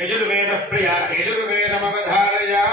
यजुर्वेद प्रिया यजुर्वेदमवधारया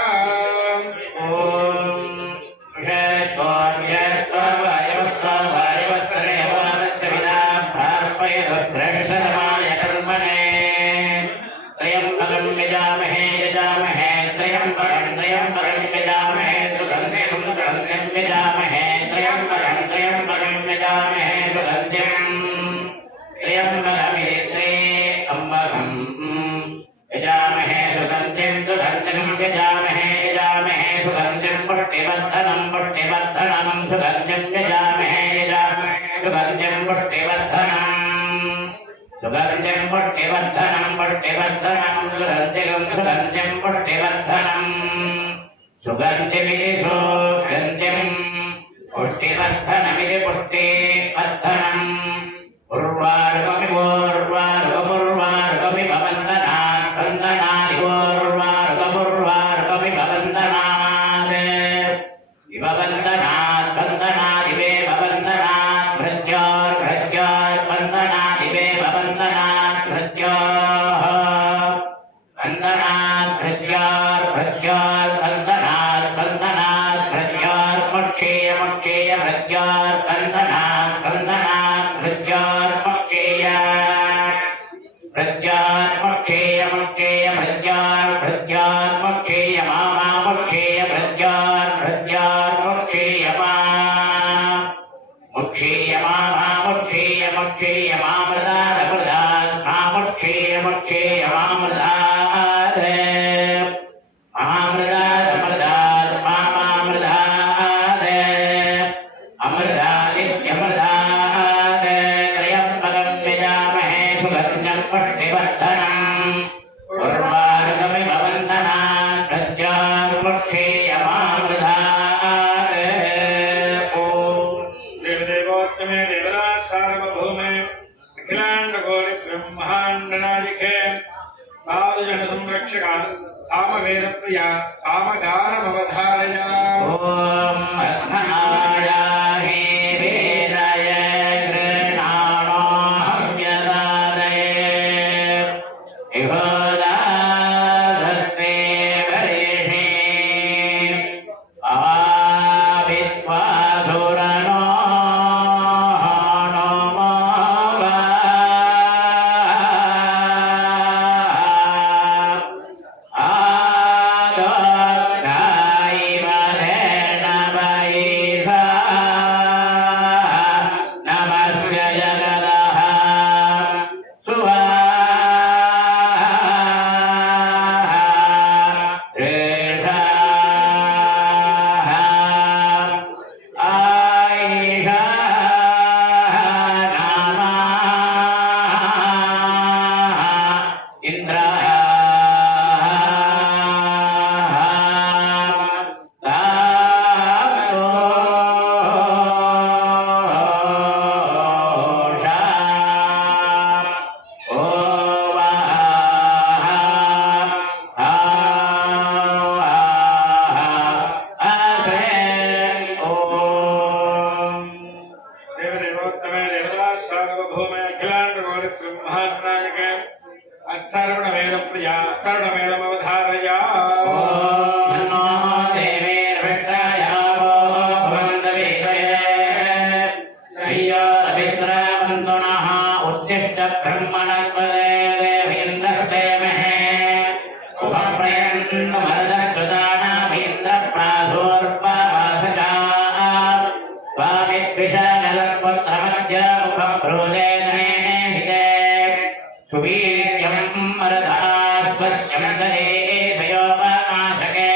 सामवेद प्रिया सामगानमवधारया ओम अथनाय हे वेदाय गृणाणो हव्यदादये इहोदाधत्ते वरेषे आवित्वा धुरनो सर्वमेलमवधारया ब्रह्मणस्पदे देवेन्द्रस्य महे उपप्रयन्नमरदस्वदानामीन्द्रप्रासोर्पवासजा स्वामिद्विषानलपुत्रमध्य उपब्रूले हिते सुवीर्यं मरदा स्वच्छं दरे भयोपनाशके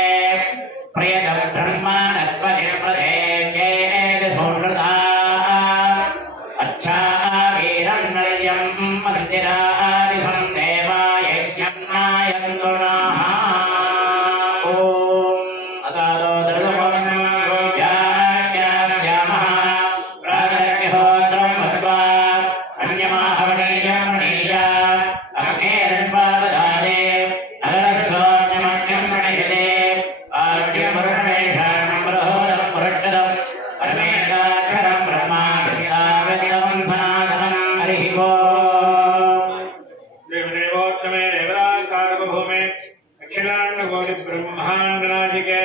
प्रियतब्रह्मणस्पतिर्प्रदेशेदसंहृता अच्छा वीरं नर्यं मन्दिरादिसं देवायज्ञं नायन्तु नः ॐ अतादो दर्शकोऽन्यास्यामः प्रातर्ग्यहोत्रं मत्वा अन्यमाहवणीयमणीय अग्नेरन्वादधाते अगरस्वान्यमग्नं प्रणयते आद्यमरुणेषां बृहोदं पुरट्टदं परमेकाक्षरं ब्रह्मादित्यावेदं सनातनं हरिः ओम् देवदेवोत्तमे देवराज सार्वभौमे अखिलांडकोटि ब्रह्मांडनायिके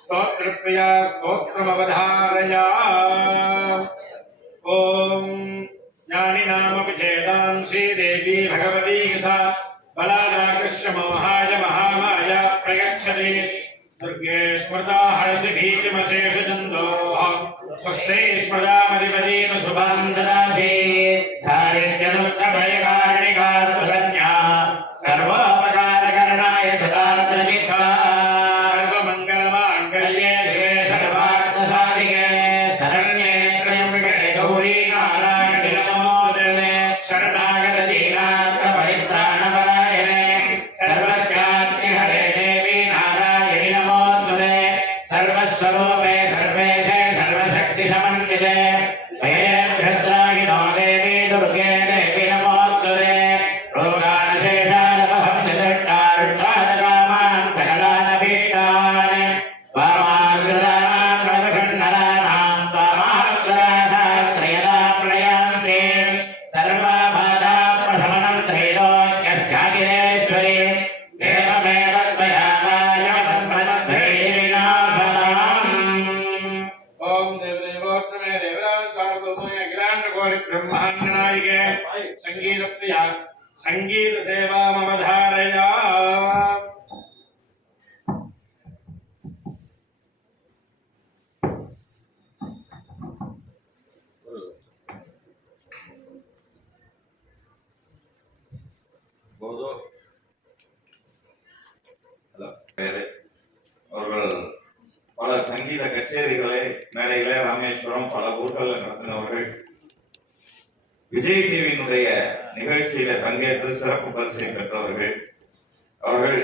स्तोत्रप्रिया स्तोत्रमवधारया ओम ज्ञानिनामपि चेदां श्रीदेवी भगवती सा बलादाकृष्य मोहाय महामाया प्रयच्छति दुर्गे स्मृता हरसि भीतिमशेषजन्तोः स्वस्ते स्मृतामधिपतीम शुभां ददासि धारिण्यदुःखभयकारिणिका सुरन्या सर्वोपकारकरणाय सदा प्रचिता सर्वमङ्गलमाङ्गल्ये शिवे सर्वार्थसाधिके शरण्ये त्र्यम्बके गौरी नारायणि नमोस्तुते शरणागतदीनार्थपरित्राणपरायणे सर्वस्यात्मिहरे देवी नारायणि नमोस्तुते सर्वस्वरूपे सर्वेशे सर्वशक्तिसमन्विते भयेभ्यस्त्राहिनो देवी दुर्गे देवी नमोस्तुते रोगानशेषादपहं चतुष्टारुष्टादकामान् सकलानभीष्टान् स्वामाश्रितानां प्रणवषण्णराणां त्वामाश्रयाश्रयदा प्रयान्ते सर्वबाधाप्रशमनं त्रैलोक्यस्याखिलेश्वरी देवमेव त्वया कार्यमस्मद्भैर्विनाशनम् ओम देवदेवोत्तमे देवराज सार्वभौमे अखिलांडकोटि ब्रह्मांडनायिके संगीतप्रिया संगीत सेवामवधारया அவர்கள் பல சங்கீத கச்சேரிகளை மேடையில ராமேஸ்வரம் பல ஊர்களில் நடத்தினவர்கள். விஜய் டிவியினுடைய நிகழ்ச்சியில பங்கேற்று சிறப்பு பரிசை பெற்றவர்கள். அவர்கள்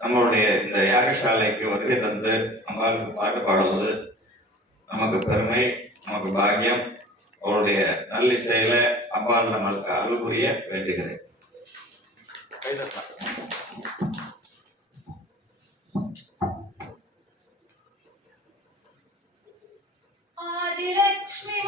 நம்மளுடைய இந்த யாகசாலைக்கு வருகை தந்து நம்மளுக்கு பாட்டு பாடுவது நமக்கு பெருமை, நமக்கு பாக்கியம். அவருடைய நல்லிசையில அம்பாள் நம்மளுக்கு அருள் புரிய வேண்டுகிறேன். आदिलक्ष्मी